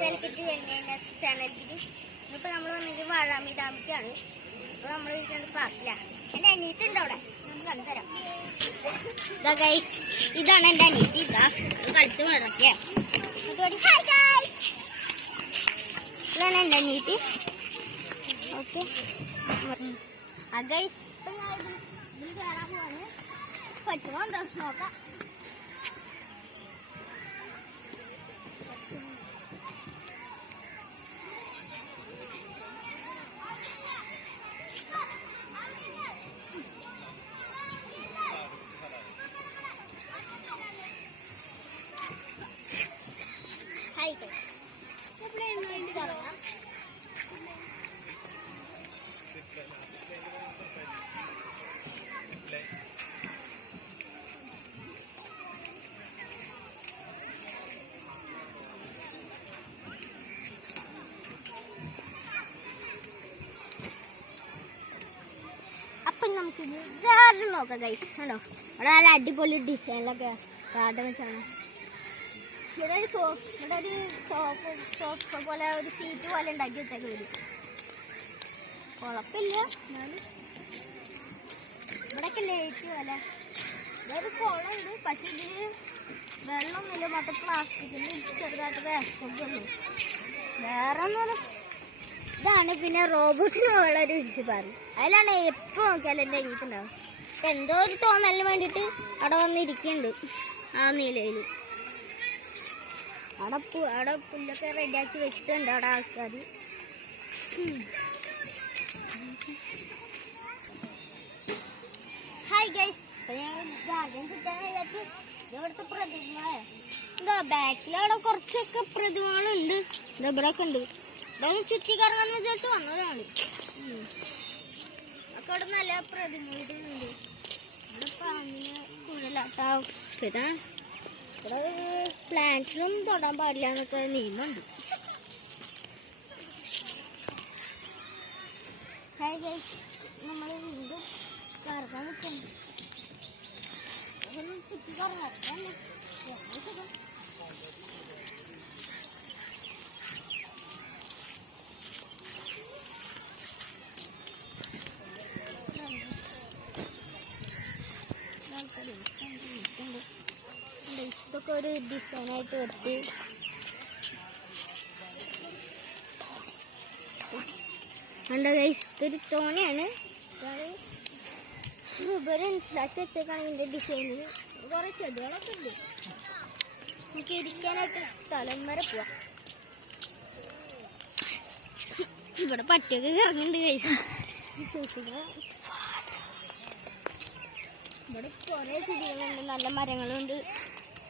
Welcome to ചാനലിൽ. ഇന്നിപ്പോൾ നമ്മൾ വന്നിട്ട് വാഴാമി ഡാമിക്കാണ്. ഇപ്പോൾ നമ്മൾ ഇരിക്കുന്നത് പാർക്കിലാണ്. എൻ്റെ അനിയത്തി ഉണ്ട് അവിടെ, നമുക്ക് കാണിച്ചു തരാം. ഇതാ ഗൈസ്, ഇതാണ് എൻ്റെ അനിയത്തി. ഇതാ കളിച്ച് വളർത്തിയ ഹായ് ഗൈസ്, ഇതാണ് എൻ്റെ അനിയത്തി. ഓക്കെ ആ ഗൈസ്, ഇപ്പം ഞാൻ ഇതിൽ കയറാൻ പോവാണ്. പറ്റുമോ എന്താ നോക്കാം. ഹായ് ഗൈസ്, ഇവിടെ വേണ്ടി തുടങ്ങാം. അപ്പം നമുക്ക് ഗാർഡൻ നോക്കാം ഗൈസ്. കണ്ടോ, അവിടെ നല്ല അടിപൊളി ഡിസൈനിലൊക്കെ ഗാർഡൻ വെച്ചാണ്. ഇവിടെ ഒരു സോഫ പോലെ ഒരു സീറ്റ് പോലെ ഉണ്ടാക്കി വെച്ചേക്ക് വരും. കുഴപ്പമില്ല. ഇവിടെയൊക്കെ ലേറ്റ് പോലെ ഇതൊരു കുളമുണ്ട്. പക്ഷെ ഇതിന് വെള്ളമൊന്നുമില്ല, മറ്റേ പ്ലാസ്റ്റിക്കിൻ്റെ ചെറുതായിട്ട് വേസ്റ്റുള്ളൂ. വേറെ ഒന്നും. ഇതാണ് പിന്നെ റോബോട്ടിന് ഉള്ളൊരു വിളിച്ചുപാറ്. അതിലാണ് എപ്പോൾ നോക്കിയാലും എൻ്റെ എഴുതിയിട്ടുണ്ടാവും. അപ്പം എന്തോ ഒരു തോന്നലിന് വേണ്ടിയിട്ട് അവിടെ വന്നിരിക്കുന്നുണ്ട് ആ നിലയിൽ. അവിടെ പുല്ലൊക്കെ റെഡിയാക്കി വെച്ചിട്ടുണ്ട് അവിടെ ആൾക്കാർ. ഹായ് ഗൈസ്, അപ്പം ഞാൻ ഗാർഡൻ ചുറ്റാന്ന് വിചാരിച്ചു. ഇവിടുത്തെ പ്രതിമ എന്താ ബാക്കിൽ അവിടെ കുറച്ചൊക്കെ പ്രതിമകളുണ്ട്. ഇവിടെയൊക്കെ ഉണ്ട്. ഇവിടെ ചുറ്റി കറങ്ങാന്ന് വിചാരിച്ചു വന്നതാണ്. ഒക്കെ അവിടെ നല്ല പ്രതിമകളുണ്ട്. ഇവിടെ പാമ്പിന് കുഴലാട്ടാവും. പിന്നെ ഇവിടെ പ്ലാന്റ്സിനൊന്നും തൊടാൻ പാടില്ല എന്നൊക്കെ നിയമമുണ്ട്. ഹായ് ഗൈസ്, നമ്മൾ വീണ്ടും കറങ്ങാൻ നിൽക്കുന്നു. അതൊന്നും ചുറ്റി കറങ്ങാം. ഇതൊക്കെ ഒരു ഡിസൈനായിട്ട് വെട്ടി ഉണ്ട് ഗൈസ്. ഇതൊരു തോണിയാണ്. ഉണ്ടാക്കി വെച്ചേക്കാണ് ഇതിൻ്റെ ഡിസൈനിൽ. കുറേ ചെടികളൊക്കെ ഉണ്ട്. നമുക്ക് ഇരിക്കാനായിട്ട് സ്ഥലം വരെ പോവാം. ഇവിടെ പട്ടിയൊക്കെ ഇറങ്ങുന്നുണ്ട് ഗൈസ്. ഇവിടെ കുറേ ചെടികളുണ്ട്, നല്ല മരങ്ങളുണ്ട്.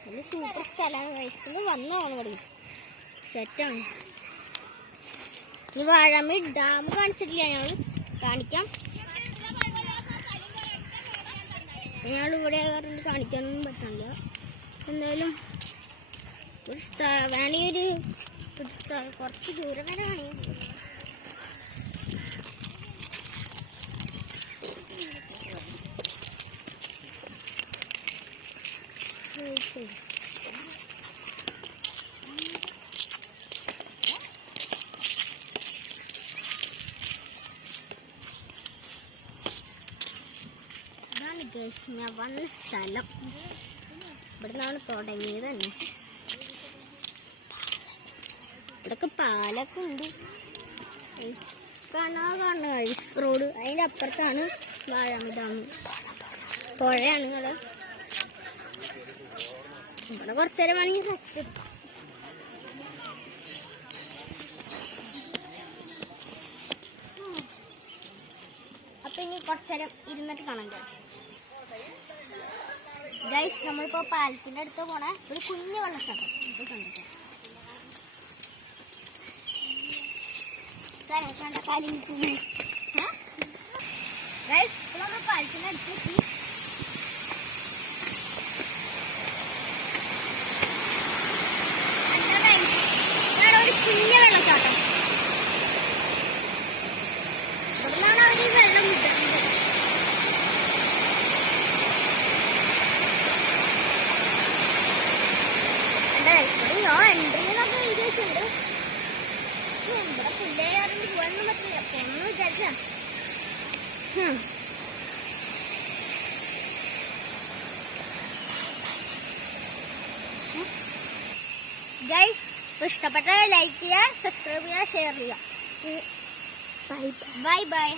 നല്ല സൂപ്പർ സ്ഥലമാണ് ഗൈസ്. വന്നതാണ് ഇവിടെ, സെറ്റാണ്. ഈ വാഴാമി ഡാം കാണിച്ചിട്ടില്ല, ഞങ്ങൾ കാണിക്കാം. ഞങ്ങളിവിടെ കാരണം കാണിക്കാനൊന്നും പറ്റില്ല. എന്തായാലും ഒരു വേണമെങ്കിൽ കുറച്ച് ദൂരം വരെ വേണമെങ്കിൽ ഞാൻ വന്ന സ്ഥലം ഇവിടെ നിന്നാണ് തുടങ്ങിയത് തന്നെ. ഇവിടൊക്കെ പാലൊക്കെ ഉണ്ട്. കാണുന്ന ഐസ് റോഡ്. അതിൻ്റെ അപ്പുറത്താണ് വാഴാമി ഡാം. പുഴയാണ് ഇവിടെ. ഇവിടെ കുറച്ചു നേരം വേണമെങ്കിൽ റെസ്റ്റ്. അപ്പൊ ഇനി കുറച്ചേരം ഇരുന്നിട്ട് കാണാം ഗൈസ്. നമ്മളിപ്പോ പാലത്തിന്റെ അടുത്ത് പോണ ഒരു കുഞ്ഞു വെള്ളച്ചാട്ടം ഇത് കണ്ടിട്ട് കണ്ട കാലിക്കുന്നു ഗൈസ്. ഇപ്പൊ നമ്മൾ പാലത്തിന്റെ അടുത്തെത്തി. ഒരു കുഞ്ഞു വെള്ളച്ചാട്ടം. ഇവിടെ നിന്നാണ് അവർ വെള്ളം കിട്ടുന്നത്. എൻട്രി എന്നൊക്കെ എഴുതി വെച്ചിട്ടുണ്ട്. പറ്റില്ല, ഒന്നും വിചാരിച്ച. ഗൈസ്, ഇഷ്ടപ്പെട്ട ലൈക്ക് ചെയ്യുക, സബ്സ്ക്രൈബ് ചെയ്യുക, ഷെയർ ചെയ്യുക. Bye bye.